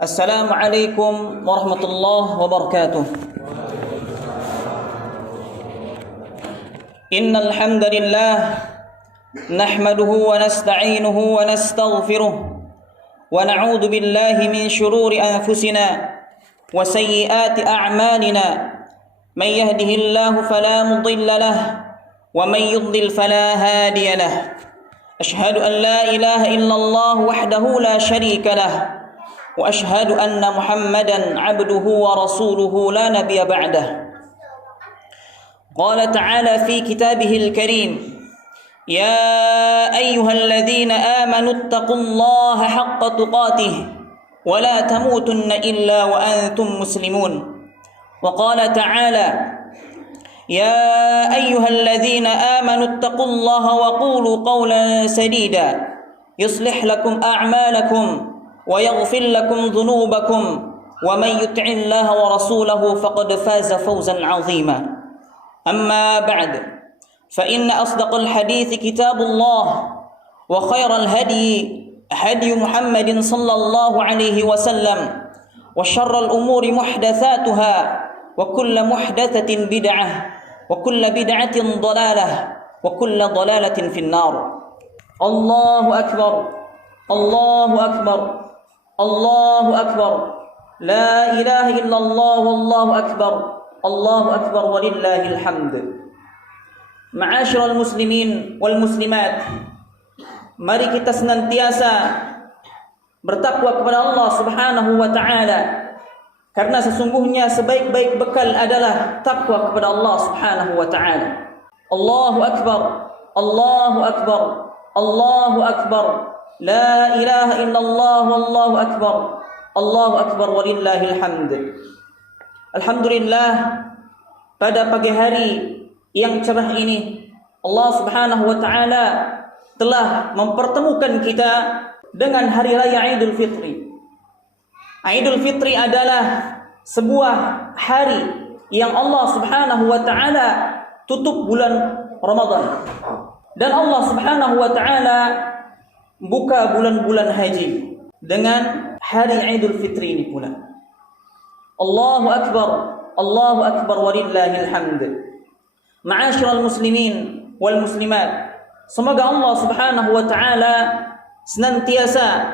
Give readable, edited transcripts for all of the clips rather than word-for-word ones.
Assalamualaikum warahmatullahi wabarakatuh. Innal hamdalillah nahmaduhu wa nasta'inuhu wa nastaghfiruh wa na'udzu billahi min shururi anfusina wa sayyiati a'malina. Man yahdihillahu fala mudilla lahu wa man yudlil fala hadiya lahu. Ashhadu an la ilaha illallah wahdahu la sharika lahu wa ashhadu anna Muhammadan 'abduhu wa rasuluhu la nabiyya ba'dah. Qala ta'ala fi kitabihil karim, ya ayyuhalladzina amanu ittaqullaha haqqa tuqatih wa la tamutunna illa wa antum muslimun. Wa qala ta'ala, ya ayyuhalladzina amanu ittaqullaha wa qulu qawlan sadida yuslih lakum a'malakum wa yaghfir lakum dhunubakum wa man yuti'illaha wa rasulahu faqad faza fawzan 'azima. Amma ba'd, fa inna asdaqal hadithi kitabullah wa khairal hadi Muhammadin sallallahu alaihi wasallam wa syarral umuri muhdatsatuha wa kullu muhdatsatin bid'ah wa kullu bid'atin dhalalah wa kullu dhalalatin finnar. Allahu akbar, Allahu akbar, Allahu akbar, la ilaha illallah, wallahu akbar, Allahu akbar walillahil hamd. Ma'asyiral muslimin wal muslimat, mari kita senantiasa bertakwa kepada Allah Subhanahu wa taala, karena sesungguhnya sebaik-baik bekal adalah takwa kepada Allah Subhanahu wa taala. Allahu akbar, Allahu akbar, Allahu akbar, la ilaha illallah, wallahu akbar, Allahu akbar walillahil hamd. Alhamdulillah, pada pagi hari yang cerah ini Allah Subhanahu wa taala telah mempertemukan kita dengan hari raya Idul Fitri. Idul Fitri adalah sebuah hari yang Allah Subhanahu wa taala tutup bulan Ramadan, dan Allah Subhanahu wa taala buka bulan-bulan haji dengan hari Idul Fitri ini pula. Allahu akbar, Allahu akbar walillahil hamd. Ma'asyiral muslimin wal muslimat, semoga Allah Subhanahu wa taala senantiasa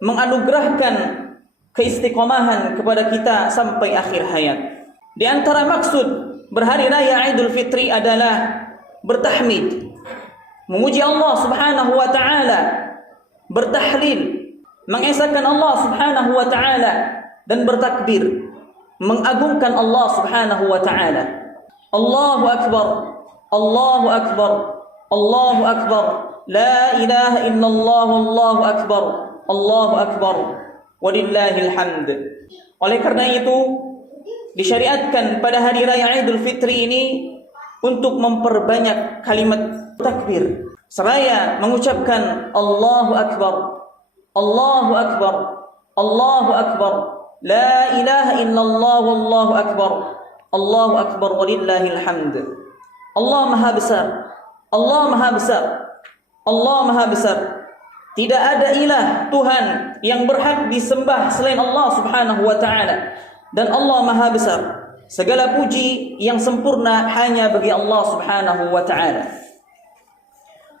menganugerahkan keistiqomahan kepada kita sampai akhir hayat. Di antara maksud berhari raya Idul Fitri adalah bertahmid, memuji Allah Subhanahu wa taala, bertahlil, mengesahkan Allah Subhanahu wa taala, dan bertakbir, mengagungkan Allah Subhanahu wa taala. Allahu akbar, Allahu akbar, Allahu akbar, la ilaha illallah, wallahu akbar, Allahu akbar walillahil hamd. Oleh karena itu disyariatkan pada hari raya Idul Fitri ini untuk memperbanyak kalimat takbir seraya mengucapkan Allahu akbar, Allahu akbar, Allahu akbar, la ilaha illallah, wallahu akbar, Allahu akbar walillahil hamd. Allah maha besar, Allah maha besar, Allah maha besar. Tidak ada ilah Tuhan yang berhak disembah selain Allah Subhanahu wa taala, dan Allah maha besar. Segala puji yang sempurna hanya bagi Allah Subhanahu wa taala.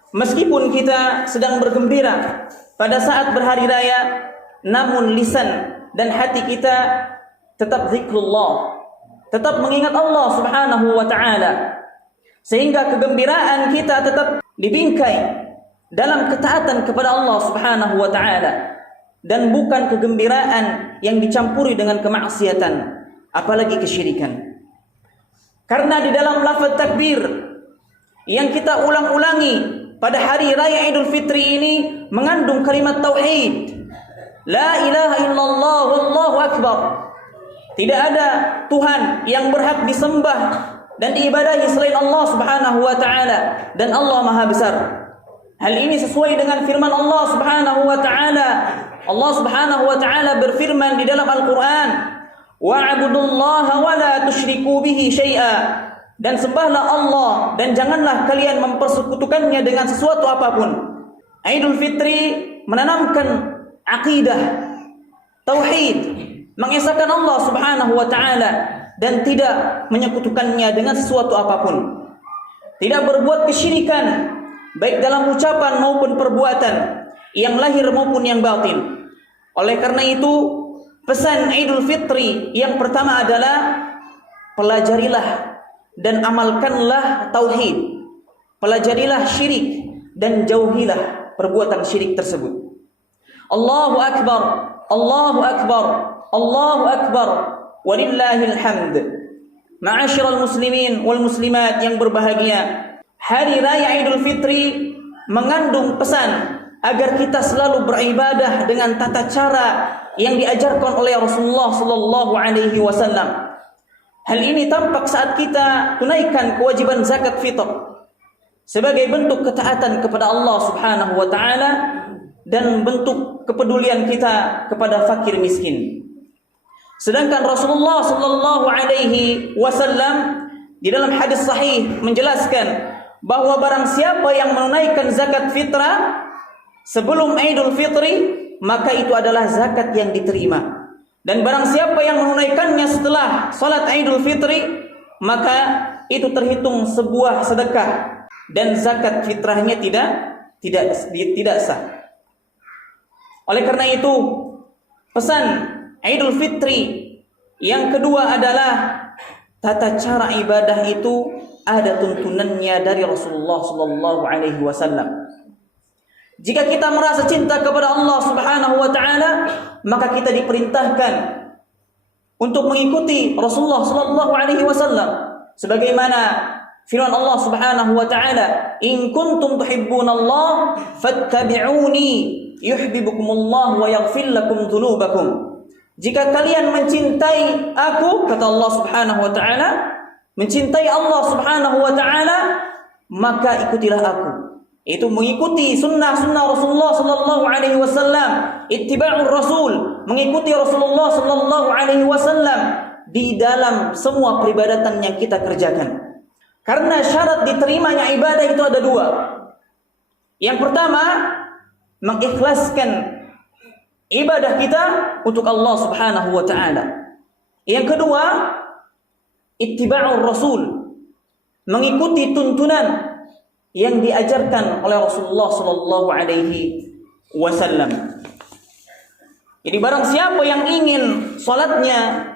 Meskipun kita sedang bergembira pada saat berhari raya, namun lisan dan hati kita tetap zikrullah, tetap mengingat Allah Subhanahu wa taala, sehingga kegembiraan kita tetap dibingkai dalam ketaatan kepada Allah Subhanahu wa taala, dan bukan kegembiraan yang dicampuri dengan kemaksiatan, apalagi kesyirikan. Karena di dalam lafaz takbir yang kita ulang-ulangi pada hari raya Idul Fitri ini mengandung kalimat tauhid, la ilaha illallah, wallahu akbar. Tidak ada Tuhan yang berhak disembah dan diibadahi selain Allah Subhanahu wa taala, dan Allah maha besar. Hal ini sesuai dengan firman Allah Subhanahu wa taala. Allah Subhanahu wa taala berfirman di dalam Al-Qur'an, wa'budullaha wa la tusyriku bihi syai'a. Dan sembahlah Allah dan janganlah kalian mempersekutukannya dengan sesuatu apapun. Idul Fitri menanamkan akidah tauhid, mengesahkan Allah Subhanahu wa taala dan tidak menyekutukannya dengan sesuatu apapun. Tidak berbuat kesyirikan baik dalam ucapan maupun perbuatan, yang lahir maupun yang batin. Oleh karena itu, pesan Idul Fitri yang pertama adalah pelajarilah dan amalkanlah tauhid. Pelajarilah syirik dan jauhilah perbuatan syirik tersebut. Allahu Akbar, Allahu Akbar, Allahu Akbar, walillahil hamd. Ma'asyiral muslimin wal muslimat yang berbahagia, Hari Raya Idul Fitri mengandung pesan agar kita selalu beribadah dengan tata cara yang diajarkan oleh Rasulullah sallallahu alaihi wasallam. Hal ini tampak saat kita tunaikan kewajiban zakat fitr sebagai bentuk ketaatan kepada Allah Subhanahu wa taala dan bentuk kepedulian kita kepada fakir miskin. Sedangkan Rasulullah sallallahu alaihi wasallam di dalam hadis sahih menjelaskan bahwa barang siapa yang menunaikan zakat fitrah sebelum Idul Fitri, maka itu adalah zakat yang diterima. Dan barang siapa yang menunaikannya setelah salat Idul Fitri, maka itu terhitung sebuah sedekah dan zakat fitrahnya tidak sah. Oleh karena itu, pesan Idul Fitri yang kedua adalah tata cara ibadah itu ada tuntunannya dari Rasulullah sallallahu alaihi wasallam. Jika kita merasa cinta kepada Allah Subhanahu wa taala, maka kita diperintahkan untuk mengikuti Rasulullah sallallahu alaihi wasallam sebagaimana firman Allah Subhanahu wa taala, "In kuntum tuhibbunallaha fattabi'uni yuhibbukumullah wa yaghfir lakum dzunubakum." Jika kalian mencintai aku, kata Allah Subhanahu wa taala, mencintai Allah Subhanahu wa taala, maka ikutilah aku. Itu mengikuti sunnah-sunnah Rasulullah sallallahu alaihi wasallam, ittiba'ur rasul, mengikuti Rasulullah sallallahu alaihi wasallam di dalam semua peribadatan yang kita kerjakan. Karena syarat diterimanya ibadah itu ada dua. Yang pertama, mengikhlaskan ibadah kita untuk Allah Subhanahu wa taala. Yang kedua, ittiba'ur rasul, mengikuti tuntunan yang diajarkan oleh Rasulullah sallallahu alaihi wasallam. Jadi barang siapa yang ingin salatnya,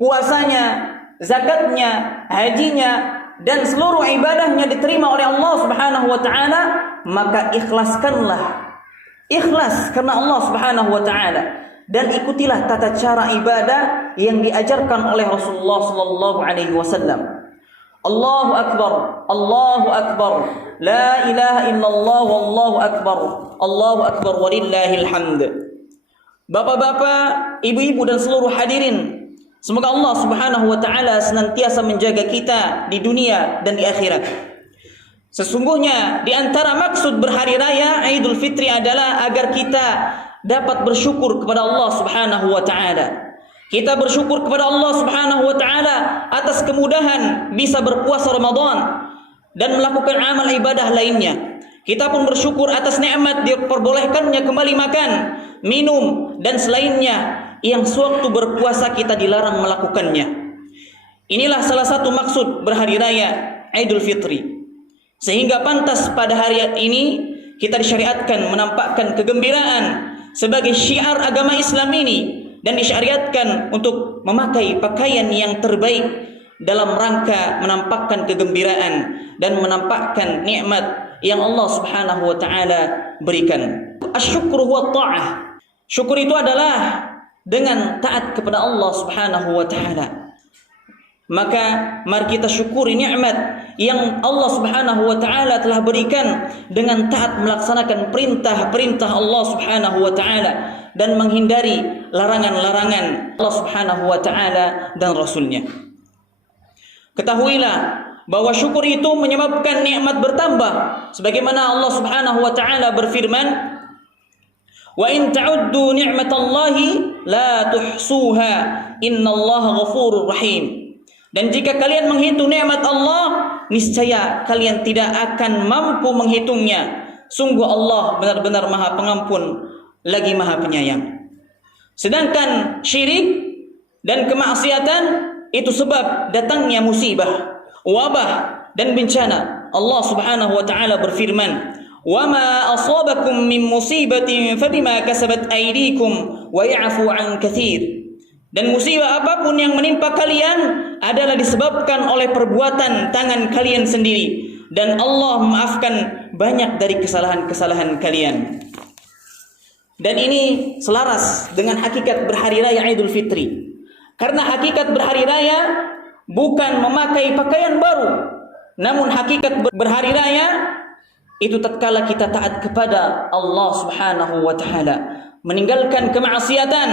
puasanya, zakatnya, hajinya dan seluruh ibadahnya diterima oleh Allah Subhanahu wa taala, maka ikhlaskanlah. Ikhlas karena Allah Subhanahu wa taala dan ikutilah tata cara ibadah yang diajarkan oleh Rasulullah sallallahu alaihi wasallam. Allahu akbar, Allahu akbar, la ilaha illallah wallahu akbar, Allahu akbar walillahil hamd. Bapak-bapak, ibu-ibu dan seluruh hadirin, semoga Allah Subhanahu wa taala senantiasa menjaga kita di dunia dan di akhirat. Sesungguhnya di antara maksud berhari raya Idul Fitri adalah agar kita dapat bersyukur kepada Allah Subhanahu wa taala. Kita bersyukur kepada Allah Subhanahu wa taala atas kemudahan bisa berpuasa Ramadan dan melakukan amal ibadah lainnya. Kita pun bersyukur atas nikmat diperbolehkannya kembali makan, minum dan selainnya yang sewaktu berpuasa kita dilarang melakukannya. Inilah salah satu maksud berhari raya Idul Fitri. Sehingga pantas pada hari ini kita disyariatkan menampakkan kegembiraan sebagai syiar agama Islam ini dan disyariatkan untuk memakai pakaian yang terbaik dalam rangka menampakkan kegembiraan dan menampakkan nikmat yang Allah Subhanahu wa taala berikan. Asyukru huwa ta'ah. Syukur itu adalah dengan taat kepada Allah Subhanahu wa taala. Maka mari kita syukuri nikmat yang Allah Subhanahu wa taala telah berikan dengan taat melaksanakan perintah-perintah Allah Subhanahu wa taala dan menghindari larangan-larangan Allah Subhanahu wa taala dan Rasulnya. Ketahuilah bahwa syukur itu menyebabkan nikmat bertambah sebagaimana Allah Subhanahu wa taala berfirman, "Wa in ta'uddu ni'matallahi la tuhsuha, innallaha ghafurur rahim." Dan jika kalian menghitung nikmat Allah, niscaya kalian tidak akan mampu menghitungnya. Sungguh Allah benar-benar Maha Pengampun lagi Maha Penyayang. Sedangkan syirik dan kemaksiatan itu sebab datangnya musibah, wabah dan bencana. Allah Subhanahu wa taala berfirman, "Wa ma asabakum min musibatin fabima kasabat aydikum wa ya'fu 'an katsir." Dan musibah apapun yang menimpa kalian adalah disebabkan oleh perbuatan tangan kalian sendiri, dan Allah memaafkan banyak dari kesalahan-kesalahan kalian. Dan ini selaras dengan hakikat berhari raya Idul Fitri. Karena hakikat berhari raya bukan memakai pakaian baru, namun hakikat berhari raya itu tatkala kita taat kepada Allah Subhanahu wa taala, meninggalkan kemaksiatan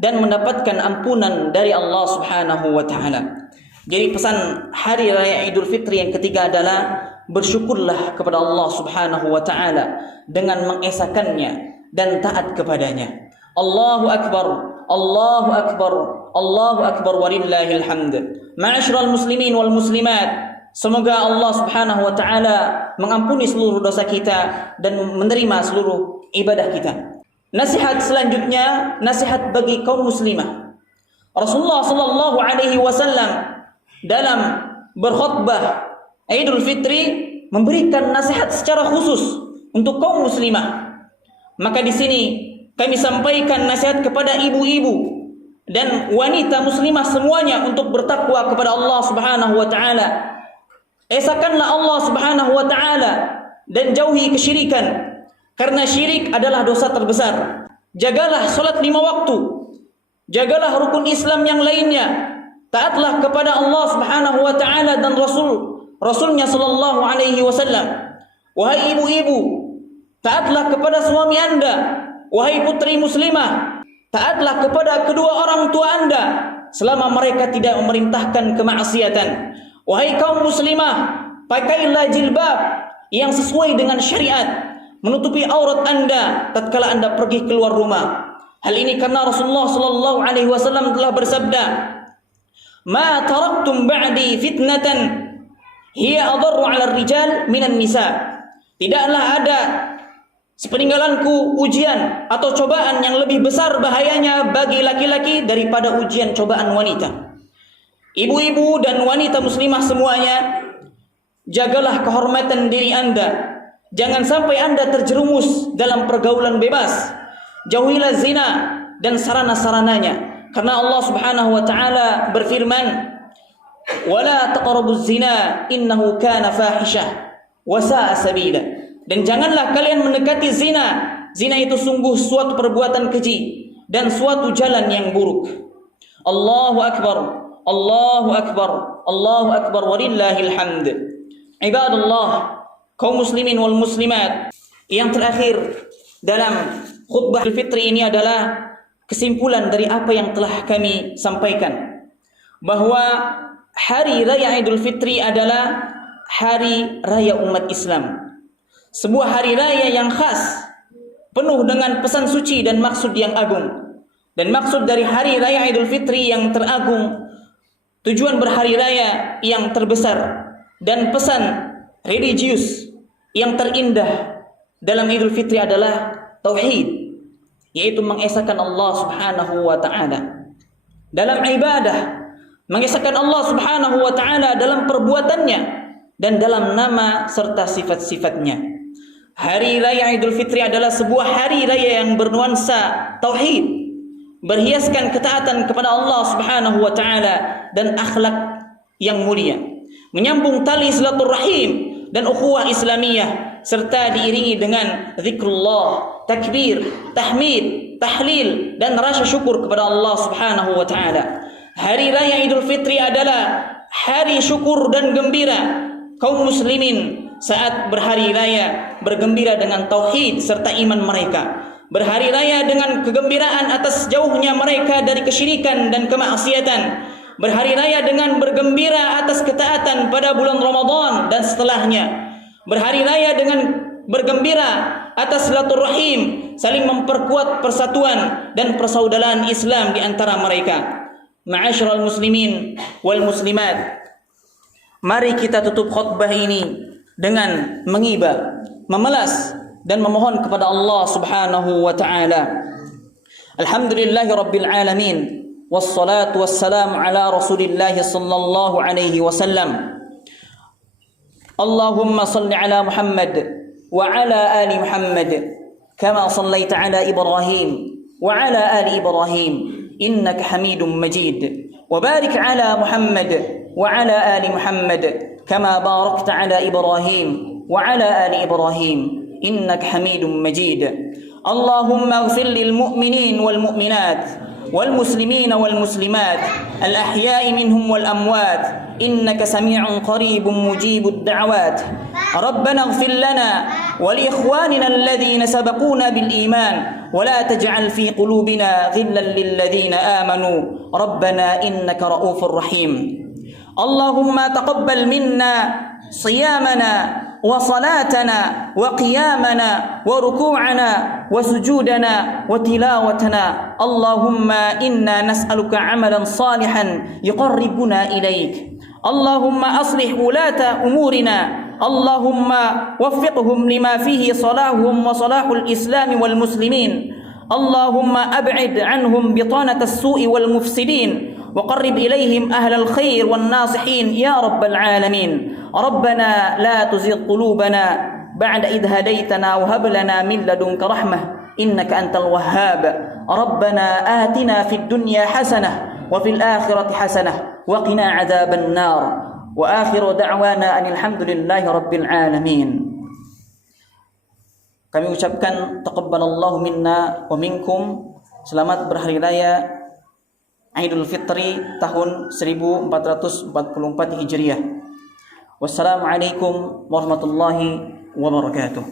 dan mendapatkan ampunan dari Allah Subhanahu wa taala. Jadi pesan hari raya Idul Fitri yang ketiga adalah bersyukurlah kepada Allah Subhanahu wa taala dengan mengesakannya dan taat kepadanya. Allahu akbar, Allahu akbar, Allahu akbar walillahil hamd. Ma'asyiral muslimin wal muslimat, semoga Allah Subhanahu wa taala mengampuni seluruh dosa kita dan menerima seluruh ibadah kita. Nasihat selanjutnya, nasihat bagi kaum muslimah. Rasulullah sallallahu alaihi wasallam dalam berkhutbah Idul Fitri memberikan nasihat secara khusus untuk kaum muslimah. Maka di sini kami sampaikan nasihat kepada ibu-ibu dan wanita muslimah semuanya untuk bertakwa kepada Allah Subhanahu wa taala. Esakanlah Allah Subhanahu wa taala dan jauhi kesyirikan, karena syirik adalah dosa terbesar. Jagalah salat 5 waktu, jagalah rukun Islam yang lainnya, taatlah kepada Allah Subhanahu wa taala dan Rasulnya sallallahu alaihi wasallam. Wahai ibu-ibu, taatlah kepada suami Anda. Wahai putri muslimah, taatlah kepada kedua orang tua Anda selama mereka tidak memerintahkan kemaksiatan. Wahai kaum muslimah, pakailah jilbab yang sesuai dengan syariat, menutupi aurat Anda tatkala Anda pergi keluar rumah. Hal ini karena Rasulullah sallallahu alaihi wasallam telah bersabda, "Ma taraktum ba'di fitnatan hiya adarru 'ala ar-rijal minan nisa." Tidaklah ada sepeninggalanku ujian atau cobaan yang lebih besar bahayanya bagi laki-laki daripada ujian cobaan wanita. Ibu-ibu dan wanita muslimah semuanya, jagalah kehormatan diri Anda. Jangan sampai Anda terjerumus dalam pergaulan bebas. Jauhilah zina dan sarana-sarananya. Karena Allah Subhanahu wa taala berfirman, "Wala taqrabuz zina innahu kana fahishah wa sa'a sabila." Dan janganlah kalian mendekati zina. Zina itu sungguh suatu perbuatan keji dan suatu jalan yang buruk. Allahu akbar, Allahu akbar, Allahu akbar walillahil hamd. Ibadallah, kaum muslimin wal muslimat, yang terakhir dalam khutbah Idul Fitri ini adalah kesimpulan dari apa yang telah kami sampaikan, bahwa hari raya Idul Fitri adalah hari raya umat Islam, sebuah hari raya yang khas, penuh dengan pesan suci dan maksud yang agung. Dan maksud dari hari raya Idul Fitri yang teragung, tujuan berhari raya yang terbesar, dan pesan religius yang terindah dalam Idul Fitri adalah tauhid, yaitu mengesahkan Allah Subhanahu wa taala dalam ibadah, mengesahkan Allah Subhanahu wa taala dalam perbuatannya dan dalam nama serta sifat-sifatnya. Hari raya Idul Fitri adalah sebuah hari raya yang bernuansa tauhid, berhiaskan ketaatan kepada Allah Subhanahu wa taala dan akhlak yang mulia, menyambung tali silaturahim dan ukhuwah Islamiyah, serta diiringi dengan zikrullah, takbir, tahmid, tahlil dan rasa syukur kepada Allah Subhanahu wa taala. Hari raya Idul Fitri adalah hari syukur dan gembira kaum muslimin saat berhari raya, bergembira dengan tauhid serta iman mereka. Berhari raya dengan kegembiraan atas jauhnya mereka dari kesyirikan dan kemaksiatan. Berhari raya dengan bergembira atas ketaatan pada bulan Ramadan dan setelahnya. Berhari raya dengan bergembira atas silaturahim, saling memperkuat persatuan dan persaudaraan Islam di antara mereka. Ma'asyiral muslimin wal muslimat, mari kita tutup khutbah ini dengan menghibah, memelas dan memohon kepada Allah Subhanahu wa taala Alhamdulillahi Rabbil Alamin. Wassalatu wassalamu ala Rasulillahi sallallahu alaihi wasallam. Allahumma salli ala Muhammad wa ala ali Muhammad kama sallaita ala Ibrahim wa ala ali Ibrahim innaka Hamidum Majid. Wa barik ala Muhammad wa ala ali Muhammad kama barakta ala Ibrahim wa ala ali Ibrahim innaka Hamidum Majid. Allahumma ighfir lil mu'minin wal mu'minat والمسلمين والمسلمات الأحياء منهم والأموات إنك سميع قريب مجيب الدعوات. ربنا اغفر لنا ولإخواننا الذين سبقونا بالإيمان ولا تجعل في قلوبنا غلا للذين آمنوا ربنا إنك رؤوف رحيم. اللهم تقبل منا صيامنا وصلاتنا وقيامنا وركوعنا وسجودنا وتلاوتنا. اللهم إنا نسألك عملا صالحا يقربنا إليك. اللهم أصلح ولاة أمورنا. اللهم وفقهم لما فيه صلاحهم وصلاح الإسلام والمسلمين. اللهم أبعد عنهم بطانة السوء والمفسدين وقرب إليهم أهل الخير والناصحين يا رب العالمين. ربنا لا تزغ قلوبنا بعد إذ هديتنا وهب لنا من لدنك رحمة إنك أنت الوهاب. ربنا آتنا في الدنيا حسنة وفي الآخرة حسنة وقنا عذاب النار. وآخر دعوانا أن الحمد لله رب العالمين. Kami ucapkan taqabbalallahu minna wa minkum. Selamat berhari raya Idul Fitri tahun 1444 Hijriah. Wassalamualaikum warahmatullahi wabarakatuh.